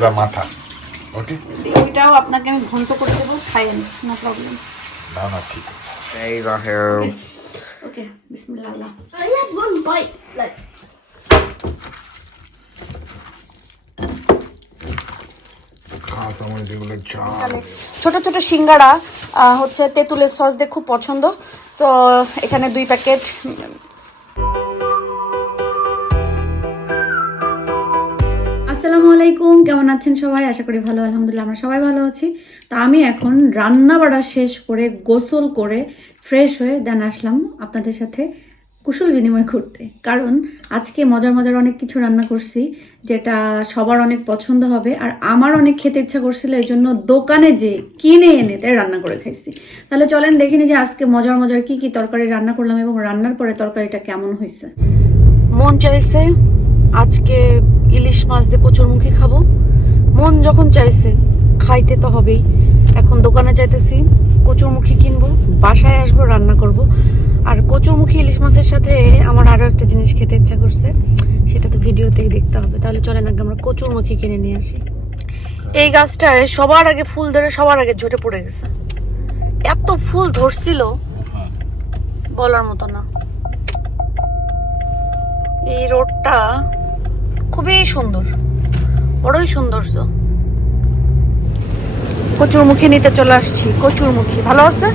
যা মাথা ওকে ওইটাও আপনাকে আমি ঘন্ট করে দেবো খাইয়েন নো প্রবলেম না না ঠিক আছে। এই রাহেল। ওকে বিসমিল্লাহ। আমার যেগুলো চা তাহলে ছোট ছোট সিঙ্গারা হচ্ছে তেঁতুলের সস দিয়ে খুব পছন্দ। তো এখানে দুই প্যাকেট আসসালামু আলাইকুম। কেমন আছেন সবাই? আশা করি ভালো, আলহামদুলিল্লাহ, আমরা সবাই ভালো আছি। তো আমি এখন রান্না বাড়া শেষ করে, গোসল করে ফ্রেশ হয়ে দেন আসলাম আপনাদের সাথে কুশল বিনিময় করতে। কারণ আজকে মজার মজার অনেক কিছু রান্না করছি, যেটা সবার অনেক পছন্দ হবে, আর আমার অনেক খেতে ইচ্ছা করছিল এই জন্য দোকানে যে কিনে এনে তাই রান্না করে খাইছি। তাহলে চলেন দেখিনি যে আজকে মজার মজার কি কি তরকারি রান্না করলাম এবং রান্নার পরে তরকারিটা কেমন হয়েছে মন চাইছে আজকে ইলিশ মাছ দিয়ে কচুর কচুরমুখী খাব। মন যখন চাইছে, খাইতে তো হবেই। এখন দোকানে যাইতেছি কচুরমুখী কিনবো, বাসায় আসব, রান্না করব। আর কচুরমুখী ইলিশ মাছের সাথে আমার আরও একটা জিনিস খেতে ইচ্ছা করছে, সেটা তো ভিডিওতেই দেখতে হবে। তাহলে চলেন আগে আমরা কচুরমুখী কিনে নিয়ে আসি। এই গাছটায় সবার আগে ফুল ধরে সবার আগে ঝুটে পড়ে গেছে। এত ফুল ধরছিল, বলার মতো না। এই রোডটা খুবই সুন্দর। বড়ই সৌন্দর্য। কচুরমুখী নিতে চলে আসছি। কচুর কচুরমুখী, ভালো আছে?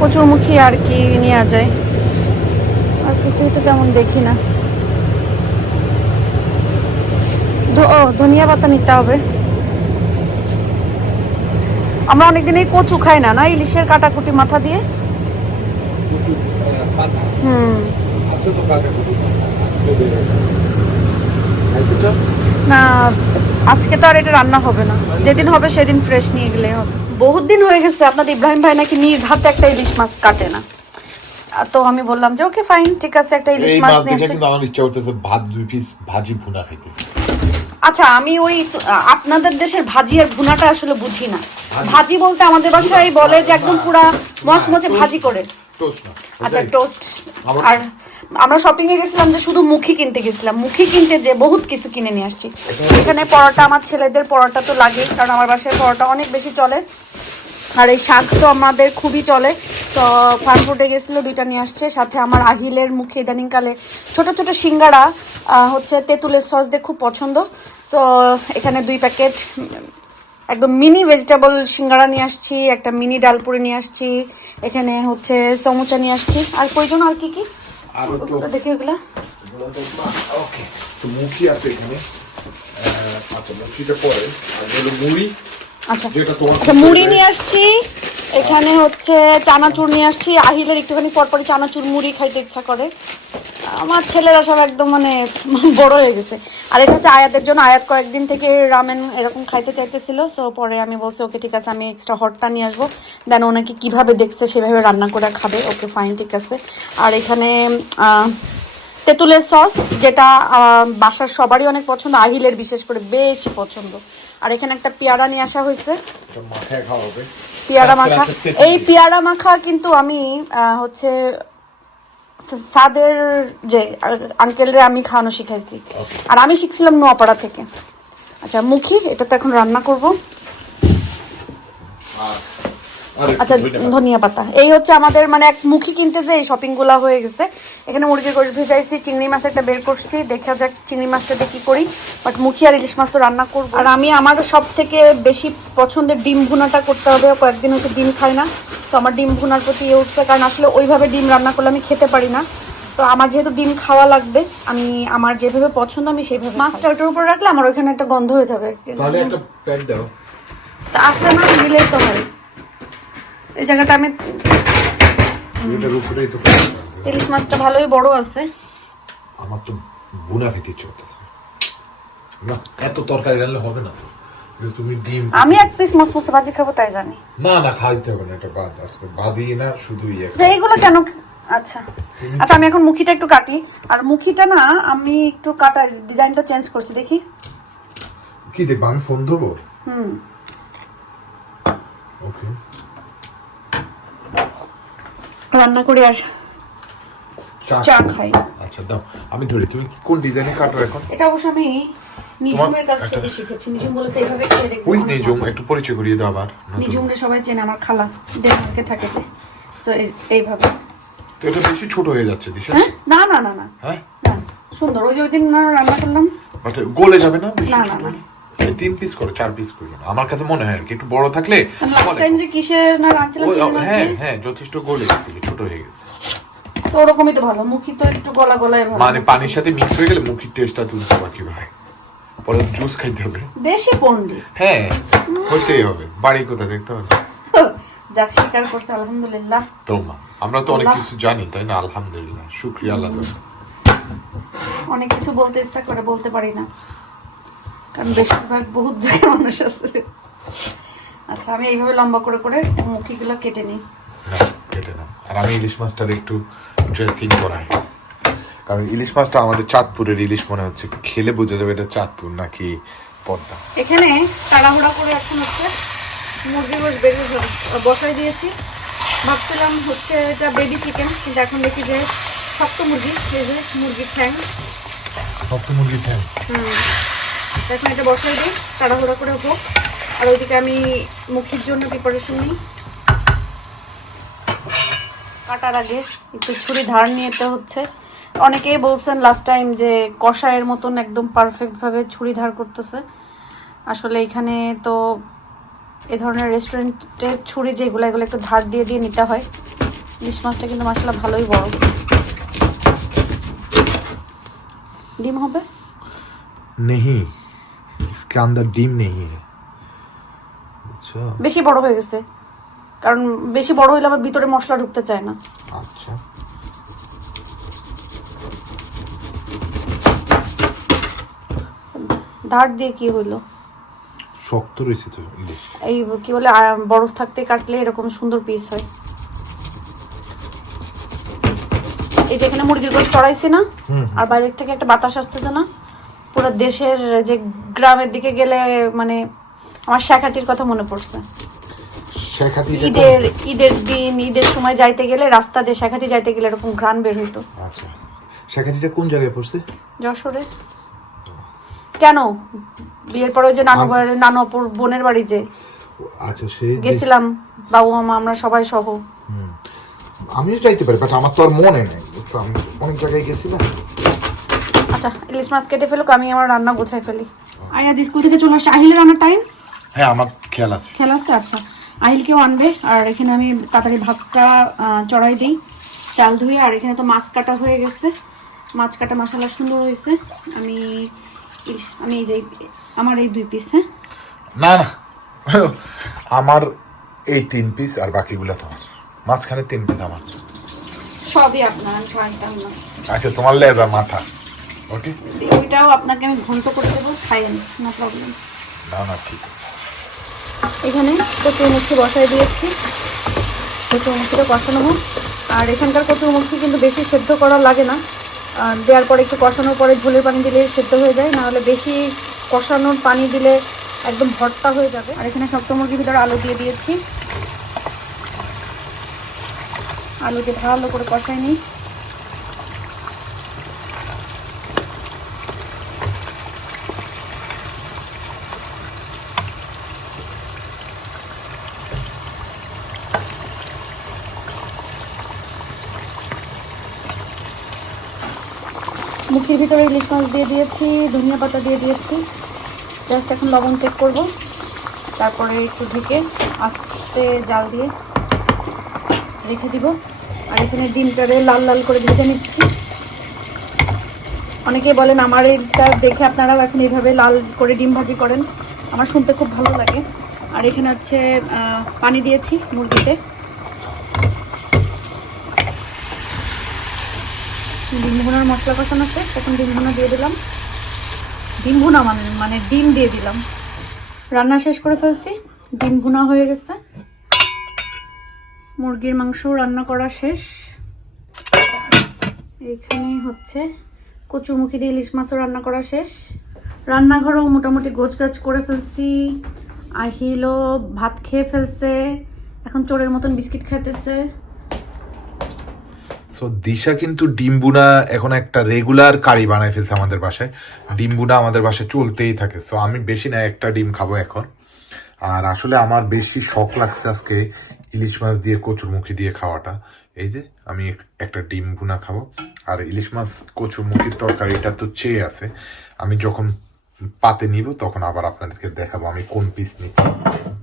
কচুর কচুরমুখী আর কি নেওয়া যায়? আর কিছুই তো তেমন দেখি না। ও, ধনিয়া পাতা নিতে হবে। আমরা অনেকদিন এই কচু খাই না না? ইলিশের কাটাকুটি মাথা দিয়ে? না আজকে তো আর এটা রান্না হবে না। যেদিন হবে সেদিন ফ্রেশ নিয়ে গেলে হবে। বহুত দিন হয়ে গেছে আপনাদের ইব্রাহিম ভাই নাকি নিজ হাতে একটা ইলিশ মাছ কাটে না। তো আমি বললাম যে ওকে ফাইন ঠিক আছে একটা ইলিশ মাছ নিয়ে আসছে কিন্তু আমার ইচ্ছা করতেছে ভাত দুই পিস ভাজি ভুনা খাইতে। আচ্ছা আমি ওই আপনাদের দেশের ভাজি আর ভুনাটা আসলে বুঝি না। ভাজি। বলতে আমাদের বাসায় বলে যে একদম পুরা মচমচে ভাজি করে। আচ্ছা টোস্ট আর আমরা শপিং এ গেছিলাম যে শুধু মুখি কিনতে গেছিলাম। মুখি কিনতে যে বহুত কিছু কিনে নিয়ে আসছি। এখানে পরোটা আমার ছেলেদের পরোটা তো লাগে কারণ আমার বাসায় পরোটা অনেক বেশি চলে। আর এই শাক তো আমাদের খুবই চলে। তো ফার্ম ফুডে গেছিল দুইটা নিয়ে আসছে। সাথে আমার আহিলের মুখে ইদানিংকালে ছোট ছোট সিঙ্গারা হচ্ছে তেঁতুলের সস দিয়ে খুব পছন্দ। তো এখানে দুই প্যাকেট একদম মিনি ভেজিটেবল সিঙ্গারা নিয়ে আসছি একটা মিনি ডালপুরি নিয়ে আসছি এখানে হচ্ছে সমুচা নিয়ে আসছি। আর প্রয়োজন আর কি কি? আরও তো দেখি ওগুলা। ওকে তো মুখি আছে এখানে। আচ্ছা মুখিটা পরে। আর হলো মুড়ি আচ্ছা। আচ্ছা মুড়ি নিয়ে আসছি। এখানে হচ্ছে চানাচুর নিয়ে আসছি। আহিলের একটুখানি পরপরই চানাচুর মুড়ি খাইতে ইচ্ছা করে। আমার ছেলেরা সব একদম মানে বড় হয়ে গেছে। আর এটা হচ্ছে আয়াতের জন্য আয়াত কয়েকদিন থেকে রামেন এরকম খাইতে চাইতেছিল সো পরে আমি বলছি ওকে ঠিক আছে আমি এক্সট্রা হটটা নিয়ে আসব। দেন ওনাকে কীভাবে দেখছে সেভাবে রান্না করে খাবে। ওকে ফাইন ঠিক আছে। আর এখানে তেঁতুলের সস যেটা বাসার সবারই অনেক পছন্দ আহিলের বিশেষ করে বেশি পছন্দ। আর এখানে একটা পেয়ারা নিয়ে আসা হয়েছে। পেয়ারা মাখা। এই পেয়ারা মাখা কিন্তু আমি হচ্ছে সাদের যে আঙ্কেলরে আমি খাওয়ানো শিখাইছি। আর আমি শিখছিলাম নোয়াপাড়া থেকে। আচ্ছা মুখি এটা তো এখন রান্না করব। আচ্ছা ধনিয়া পাতা। এই হচ্ছে আমাদের মানে এক মুখি কিনতে যে এই শপিংগুলা হয়ে গেছে। এখানে মুরগির গোশ ভেজাইছি চিংড়ি মাছ একটা বের করছি। দেখা যাক চিংড়ি মাছটা দেখি করি। বাট মুখি আর ইলিশ মাছ তো রান্না করব। আর আমি আমার সব থেকে বেশি পছন্দের ডিম ভুনাটা করতে হবে। কয়েকদিন হচ্ছে ডিম খাই না। তো আমার ডিম ভুনার প্রতি ইয়ে উঠছে। কারণ আসলে ওইভাবে ডিম রান্না করলে আমি খেতে পারি না। তো আমার যেহেতু ডিম খাওয়া লাগবে আমি আমার যেভাবে পছন্দ আমি সেইভাবে মাছ ওটার উপর রাখলে আমার ওইখানে একটা গন্ধ হয়ে যাবে। তাহলে একটা প্যাক দাও। তা আসে না দিলেই তো হয়। এই জায়গাটা আমি ইলিশ মাছটা ভালোই বড় আছে। আমার তো বুনা খেতে ইচ্ছে করতেছে। না এত তরকারি রান্না হবে না তুমি ডিম আমি এক পিস মসমসে ভাজি খাব তাই জানি। না না খাইতে হবে না এটা বাদ আজকে বাদি না শুধু ইয়ে এইগুলো কেন? আচ্ছা। আচ্ছা আমি এখন মুখিটা একটু কাটি। আর মুখিটা না আমি একটু কাটার ডিজাইনটা চেঞ্জ করছি দেখি। কি দেখব আমি ফোন ধরবো? হুম। ওকে রান্না করি আর চা খাই। আচ্ছা দাও। আমি ধরি তুমি কোন ডিজাইনে কাটো এখন? এটা অবশ্য আমি নিজুমের কাছ থেকে শিখেছি। নিজুম বলেছে এইভাবে খেয়ে কুইজ নিজুম? একটু পরিচয় করিয়ে দাও আবার। নিজুমরে সবাই চেনে আমার খালা ডেনমার্কে থাকে যে। তো এইভাবে। তো এটা বেশি ছোট হয়ে যাচ্ছে দিশা? হ্যাঁ? না না না না। হ্যাঁ? সুন্দর। ওই যে ওই দিন না রান্না করলাম। বাট গলে যাবে না? না, না, না। তিন পিস করে চার পিস করে না আমার কাছে মনে হয় আর কি একটু বড় থাকলে টাইম যে কিসে না রাঁধছিলাম ওই, চিংড়ি মাছ হ্যাঁ হ্যাঁ যথেষ্ট গলে গেছে ছোট হয়ে গেছে। তো ওরকমই তো ভালো মুখি তো একটু গলা গলায় ভালো। মানে পানির সাথে মিক্স হয়ে গেলে মুখির টেস্টটা তুলছে বাকি ভাই। পরে জুস খাইতে হবে। বেশি হ্যাঁ হইতেই হবে। বাড়ি কোথায় দেখতে হবে? যাক স্বীকার করছে আলহামদুলিল্লাহ। তোমা আমরা তো অনেক কিছু জানি তাই না? আলহামদুলিল্লাহ শুক্রিয়া আল্লাহ অনেক কিছু বলতে ইচ্ছা করে বলতে পারি না। কারণ বেশিরভাগ বহুত জায়গায় মানুষ আছে। আচ্ছা আমি এইভাবে লম্বা করে করে মুখিগুলো কেটে নিই। না কেটে না আর আমি ইলিশ মাছটার একটু ড্রেসিং করাই। কারণ ইলিশ মাছটা আমাদের চাঁদপুরের ইলিশ মনে হচ্ছে। খেলে বোঝা যাবে এটা চাঁদপুর নাকি পদ্মা। এখানে তাড়াহুড়া করে এখন হচ্ছে মুরগি গোস বেরিয়ে বসাই দিয়েছি। ভাবছিলাম হচ্ছে এটা বেবি চিকেন কিন্তু এখন দেখি যে শক্ত মুরগি এই যে মুরগির ঠ্যাং। সব তো মুরগি ফ্যান হুম। এখন এটা বসাই দিই, তাড়াহুড়া করে হোক। আর ওইদিকে আমি মুখির জন্য প্রিপারেশন নিই। কাটার আগে একটু ছুরি ধার নিতে হচ্ছে। অনেকেই বলছেন লাস্ট টাইম যে কষায়ের মতন একদম পারফেক্টভাবে ছুরি ধার করতেছে। আসলে এখানে তো এ ধরনের রেস্টুরেন্টের ছুরি যেগুলো, এগুলো একটু ধার দিয়ে দিয়ে নিতে হয়। ইলিশ মাছটা কিন্তু মশলা ভালোই বড়। ডিম হবে? नहीं इसके अंदर डीम नहीं है अच्छा বেশি বড় হয়ে গেছে কারণ বেশি বড় হইলে আবার ভিতরে মশলা ঢুকতে চায় না अच्छा ধার দিয়ে কি হইলো শক্ত রয়েছে তো ইলিশ এই কি বলে আহ, বরফ থাকতে কাটলে এরকম সুন্দর পিস হয় এই যে এখানে মুরগির গোশ চড়াইছি না হুম। আর বাইরের থেকে একটা বাতাস আসতেছে না পুরো দেশের যে গ্রামের দিকে গেলে মানে আমার শাখাটির কথা মনে পড়ছে। ঈদের ঈদের দিন ঈদের সময় যাইতে গেলে রাস্তা দিয়ে শাখাটি যাইতে গেলে এরকম ঘ্রাণ বের হইতো। আচ্ছা। শেখাটিটা কোন জায়গায় পড়ছে? যশোরে। কেন? বিয়ের পরে ওই যে নানু বাড়ি নানু অপুর বোনের বাড়ি যে। আচ্ছা সে গেছিলাম বাবু মামা আমরা সবাই সহ। আমিও যাইতে পারি বাট আমার তো আর মনে নেই। আমি অনেক জায়গায় গেছিলাম। আচ্ছা ইলিশ মাছ কেটে ফেলুক আমি আমার রান্না গোছাই ফেলি। আয়া স্কুল থেকে চলে আসছে। আহিলের রান্নার টাইম হ্যাঁ আমার খেয়াল আছে। খেলা আছে? আচ্ছা। আহিলকেও আনবে। আর এখানে আমি তাড়াতাড়ি ভাতটা চড়াই দিই। চাল ধুয়ে আর এখানে তো মাছ কাটা হয়ে গেছে। মাছ কাটা মশলা সুন্দর হয়েছে। আমি আমি এই যে আমার এই দুই পিস হ্যাঁ? না না। আমার এই তিন পিস আর বাকিগুলো তোমার। মাঝখানে তিন পিস আমার। সবই আপনার আচ্ছা তোমার লেজা মাথা। ওকে ওইটাও আপনাকে আমি ঘন্ট করে দেবো খাইয়েন নো প্রবলেম না না ঠিক আছে। এখানে কচুরমুখী বসাই দিয়েছি। কচুরমুখীটা কষানো হোক। আর এখানকার কচুরমুখী কিন্তু বেশি সেদ্ধ করা লাগে না। আর দেওয়ার পরে একটু কষানোর পরে ঝোলের পানি দিলে সেদ্ধ হয়ে যায় নাহলে বেশি কষানোর পানি দিলে একদম ভর্তা হয়ে যাবে। আর এখানে শক্ত মুরগির ভিতরে আলু দিয়ে দিয়েছি। আলুকে ভালো করে কষাই নিই মুখের ভিতরে ইলিশ মাছ দিয়ে দিয়েছি, ধনিয়া পাতা দিয়ে দিয়েছি। জাস্ট এখন লবণ চেক করব। তারপরে একটু ঢেকে আস্তে জাল দিয়ে রেখে দিব। আর এখানে ডিমটারে লাল লাল করে ভেজে নিচ্ছি। অনেকে বলেন, আমার এইটা দেখে আপনারাও এখন এইভাবে লাল করে ডিম ভাজি করেন। আমার শুনতে খুব ভালো লাগে। আর এখানে হচ্ছে পানি দিয়েছি মুরগিতে। ডিম ভুনার মশলা কষানো শেষ, এখন ডিম ভুনা দিয়ে দিলাম। ডিম ভুনা মানে মানে ডিম দিয়ে দিলাম। রান্না শেষ করে ফেলছি ডিম ভুনা হয়ে গেছে। মুরগির মাংস রান্না করা শেষ। এখানে হচ্ছে কচুরমুখী দিয়ে ইলিশ মাছও রান্না করা শেষ। রান্নাঘরও মোটামুটি গোছ গাছ করে ফেলছি। আহিলও ভাত খেয়ে ফেলছে। এখন চোরের মতন বিস্কিট খাইতেছে। সো দিশা কিন্তু ডিম্বুনা এখন একটা রেগুলার কারি বানায় ফেলছে আমাদের বাসায়। ডিম্বুনা আমাদের বাসায় চলতেই থাকে। সো আমি বেশি না একটা ডিম খাব এখন। আর আসলে আমার বেশি শখ লাগছে আজকে ইলিশ মাছ দিয়ে কচুরমুখী দিয়ে খাওয়াটা। এই যে, আমি একটা ডিম ভুনা খাব। আর ইলিশ মাছ কচুরমুখির তরকারি, এটা তো চেয়ে আছে। আমি যখন পাতে নিব, তখন আবার আপনাদেরকে দেখাবো আমি কোন পিস নিচ্ছি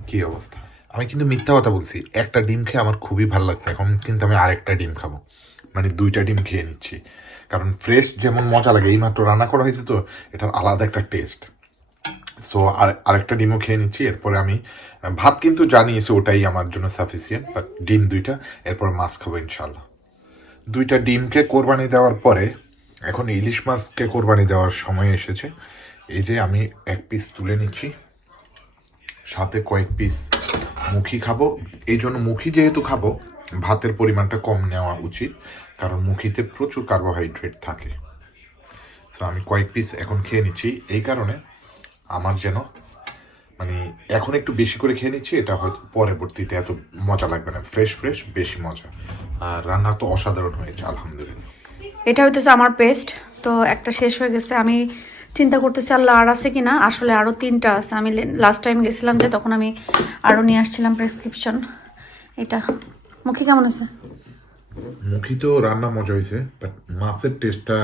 কি অবস্থা? আমি কিন্তু মিথ্যা কথা বলছি। একটা ডিম খেয়ে আমার খুবই ভালো লাগছে। এখন কিন্তু আমি আরেকটা ডিম খাব। মানে দুইটা ডিম খেয়ে নিচ্ছি। কারণ ফ্রেশ যেমন মজা লাগে, এইমাত্র রান্না করা হয়েছে তো এটার আলাদা একটা টেস্ট সো আর, আরেকটা ডিমও খেয়ে নিচ্ছি, এরপরে আমি, ভাত কিন্তু জানিয়েছি ওটাই আমার জন্য সাফিসিয়েন্ট বাট ডিম দুইটা, এরপর মাছ খাব ইনশাল্লাহ দুইটা ডিমকে কোরবানি দেওয়ার পরে, এখন ইলিশ মাছকে কোরবানি দেওয়ার সময় এসেছে। এই যে আমি এক পিস তুলে নিচ্ছি, সাথে কয়েক পিস মুখি খাব। এই জন্য মুখি যেহেতু খাব ভাতের পরিমাণটা কম নেওয়া উচিত, কারণ মুখিতে প্রচুর কার্বোহাইড্রেট থাকে। তো আমি কয়েক পিস এখন খেয়ে নিচ্ছি। এই কারণে আমার যেন মানে এখন একটু বেশি করে খেয়ে নিচ্ছি, এটা হয়তো পরবর্তীতে এত মজা লাগবে না। ফ্রেশ ফ্রেশ বেশি মজা। আর রান্না তো অসাধারণ হয়েছে, আলহামদুলিল্লাহ। এটা হইতেছে আমার পেস্ট তো একটা শেষ হয়ে গেছে। আমি চিন্তা করতেছি, আল্লাহ আর আছে কিনা? আসলে আরও তিনটা আছে। আমি লাস্ট টাইম গেছিলাম যে, তখন আমি আরও নিয়ে আসছিলাম প্রেসক্রিপশন এটা মুখী কেমন আছে? মুখি তো রান্না মজা হয়েছে বাট মাছের টেস্টটা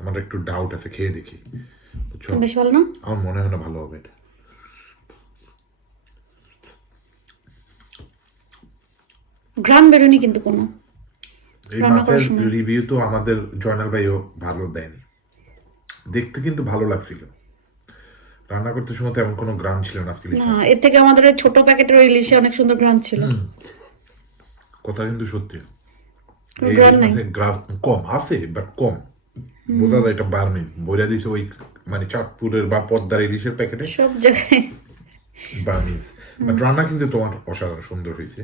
আমার একটু ডাউট আছে খেয়ে দেখি। বুঝছ? বেশি ভালো না? আমার মনে হয় না ভালো হবে এটা। ঘ্রাণ বেরোনি কিন্তু কোনো। এই মাছের রিভিউ তো আমাদের জয়নাল ভাইও ভালো দেয়নি। দেখতে কিন্তু ভালো লাগছিল। রান্না করতে সময় তেমন কোনো গ্রাম ছিল না আজকে না এর থেকে আমাদের ছোট প্যাকেটের ওই ইলিশে অনেক সুন্দর ঘ্রাণ ছিল। কথা কিন্তু সত্যি কম আছে বাট কম বোঝা যায় এটা বইরা দিছে ওই মানে চাঁদপুরের বা পদ্মার ইলিশের প্যাকেটে সব জায়গায় বার্মিজ বাট রান্না কিন্তু তোমার অসাধারণ সুন্দর হয়েছে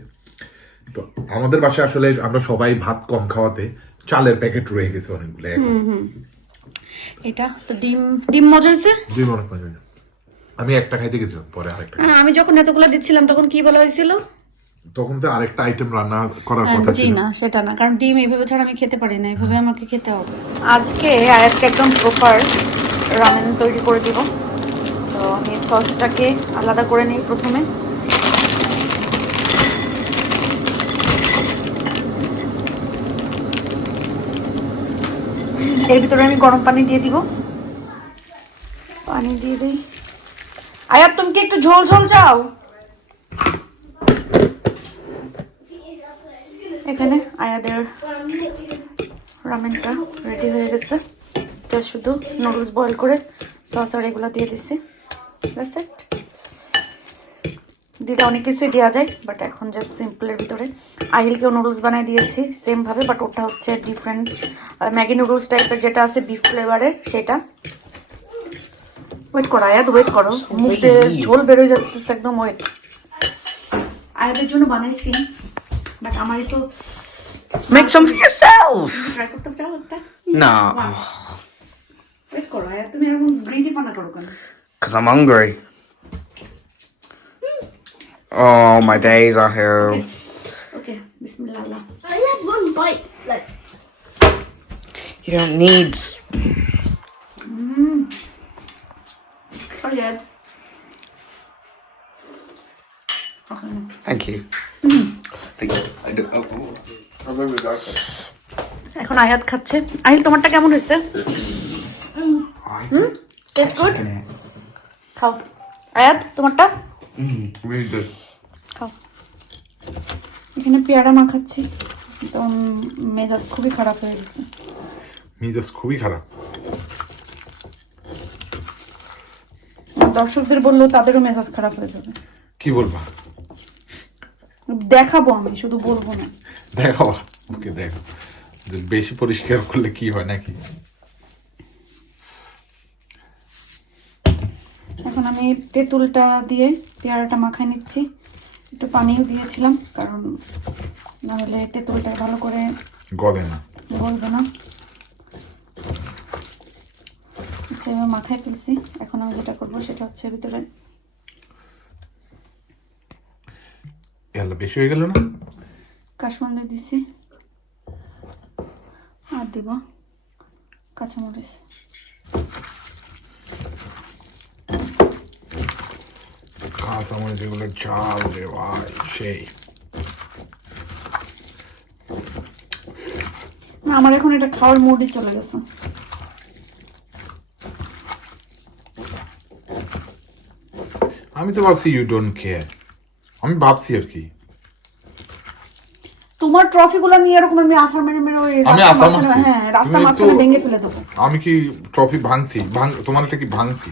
তো আমাদের বাসায় আসলে আমরা সবাই ভাত কম খাওয়াতে চালের প্যাকেট রয়ে গেছে অনেকগুলো এখন এটা তো ডিম ডিম মজা হয়েছে দুই মনে পাঁচ আমি একটা খাইতে গেছিলাম পরে আরেকটা হ্যাঁ, আমি যখন এতগুলো দিচ্ছিলাম তখন কি বলা হয়েছিল তখন তো আরেকটা আইটেম রান্না করার হ্যাঁ, কথা ছিল। না সেটা না কারণ ডিম এইভাবে ছাড়া আমি খেতে পারি না এইভাবে আমাকে খেতে হবে। আজকে আয়াতকে একদম প্রপার রামেন তৈরি করে দিব। সো আমি সসটাকে আলাদা করে নিই প্রথমে। এর ভিতরে আমি গরম পানি দিয়ে দিব। পানি দিয়ে দিই। আয়াত তুমি কি একটু ঝোল ঝোল চাও? এখানে আয়াদের রামেনটা রেডি হয়ে গেছে। জাস্ট শুধু নুডলস বয়েল করে সস আর এগুলো দিয়ে দিছি. দিলে অনেক কিছুই দেওয়া যায় বাট এখন জাস্ট সিম্পলের ভিতরে আহিলকেও নুডলস বানিয়ে দিয়েছি সেমভাবে বাট ওটা হচ্ছে ডিফারেন্ট ম্যাগি নুডলস টাইপের যেটা আছে বিফ ফ্লেভারের সেটা। ওয়েট করো আয়াত ওয়েট করো। মুখ দিয়ে ঝোল বেরোয় যাচ্ছে একদম ওয়েট আয়াতের জন্য বানাইছি। বাট আমারই তো Make some for yourself. Try করতে চাও একটা No, ওয়েট করো আয়াত তুমি এরকম গ্রিটি পানা করো কেন because I'm hungry. Oh, my days are here. Okay বিসমিল্লাহ আল্লাহ I had one bite. Like, You don't need. Sorry Ayat Okay. এখন আয়াত খাচ্ছে। আহিল তোমারটা কেমন হয়েছে? হুম? টেস্ট গুড খাও। আয়াত তোমারটা. খাও। এখানে পেয়ারা মাখাচ্ছি। একদম মেজাজ খুবই খারাপ হয়ে গেছে। মিজাজ খুবই খারাপ। দর্শকদের বলল তাদেরও মেজাজ খারাপ হয়ে যাবে। কি বলবা? দেখাবো আমি শুধু বলব না। দেখো ওকে দেখো বেশি পরিষ্কার করলে কি হয় নাকি? এখন আমি তেঁতুলটা দিয়ে পেয়ারাটা মাখায় নিচ্ছি। একটু পানিও দিয়েছিলাম কারণ নাহলে তেঁতুলটা ভালো করে গলে না। গলবে না। আচ্ছা এবার মাখায় ফেলছি। এখন আমি যেটা করব সেটা হচ্ছে ভিতরে বেশি হয়ে গেল না? কাশমান্ডা দিছি। দিব কাঁচামরিচ। কাঁচামরিচ যেগুলো চাল রে ভাই সেই। না আমার এখন এটা খাওয়ার মুডই চলে গেছে। আমি তো ভাবছি ইউ ডোন্ট কেয়ার আমি ভাবছি আর কি। তোমার ট্রফিগুলো নিয়ে এরকম আমি আসার মেরে মেরে ওই আমি আসার মারছি। হ্যাঁ রাস্তার তুমি মাঝখানে ভেঙে ফেলে দেবো। আমি কি ট্রফি ভাঙছি? ভাঙ তোমার এটা কি ভাঙছি?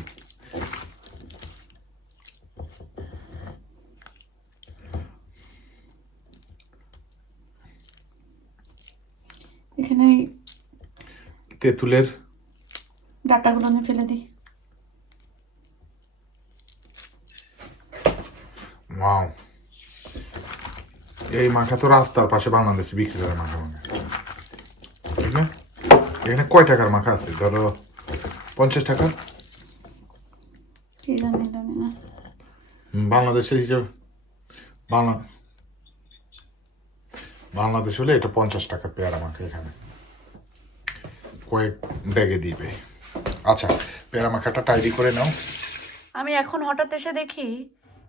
এখানে তেঁতুলের ডাটাগুলো আমি ফেলে দিই। ওয়াও এই মাখা তো রাস্তার পাশে বাংলাদেশে বিক্রি করে মাখা মাখা। ঠিক না? এখানে কয় টাকার মাখা আছে? ধরো পঞ্চাশ টাকা। বাংলাদেশের হিসাব বাংলা বাংলাদেশ হলে এটা পঞ্চাশ টাকা পেয়ারা মাখা এখানে। কয়েক ব্যাগে দিবে। আচ্ছা পেয়ারা মাখাটা টাইরি করে নাও। আমি এখন হঠাৎ এসে দেখি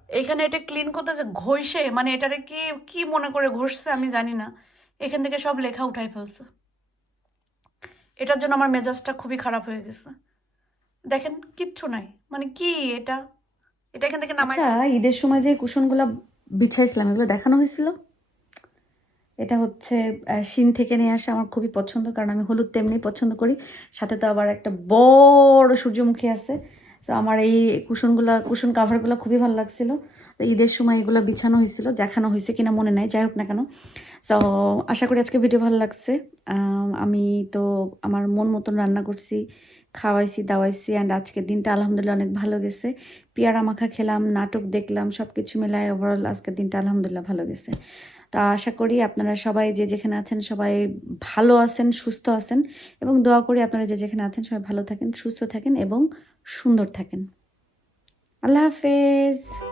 এইখানে এটা ক্লিন করতেছে ঘষে মানে এটারে কি কি মনে করে ঘষছে আমি জানি না। এখান থেকে সব লেখা উঠাই ফেলছে। এটার জন্য আমার মেজাজটা খুবই খারাপ হয়ে গেছে। দেখেন কিচ্ছু নাই। মানে কি এটা? এটা এখান থেকে নামাই আচ্ছা ঈদের সময় যে কুশনগুলো বিছাইছিলাম এগুলো দেখানো হয়েছিল? এটা হচ্ছে শিন থেকে নিয়ে আসা আমার খুবই পছন্দ কারণ আমি হলুদ তেমনি পছন্দ করি। সাথে তো আবার একটা বড় সূর্যমুখী আছে। তো আমার এই কুশনগুলো, কুশন কাভারগুলো খুবই ভালো লাগছিল। তো ঈদের সময় এগুলো বিছানো হয়েছিল, দেখানো হয়েছে কিনা মনে নাই, যাই হোক না কেন। তো আশা করি আজকে ভিডিও ভালো লাগছে। আমি তো আমার মন মতন রান্না করছি, খাওয়াইছি, দাওয়াইছি অ্যান্ড আজকের দিনটা আলহামদুলিল্লাহ অনেক ভালো গেছে। পেয়ারা মাখা খেলাম, নাটক দেখলাম সব কিছু মেলায় ওভারঅল আজকের দিনটা আলহামদুলিল্লাহ ভালো গেছে। তা আশা করি আপনারা সবাই যে যেখানে আছেন, সবাই ভালো আছেন, সুস্থ আছেন, এবং দোয়া করি আপনারা যে যেখানে আছেন, সবাই ভালো থাকেন, সুস্থ থাকেন, এবং সুন্দর থাকেন। আল্লাহ হাফেজ।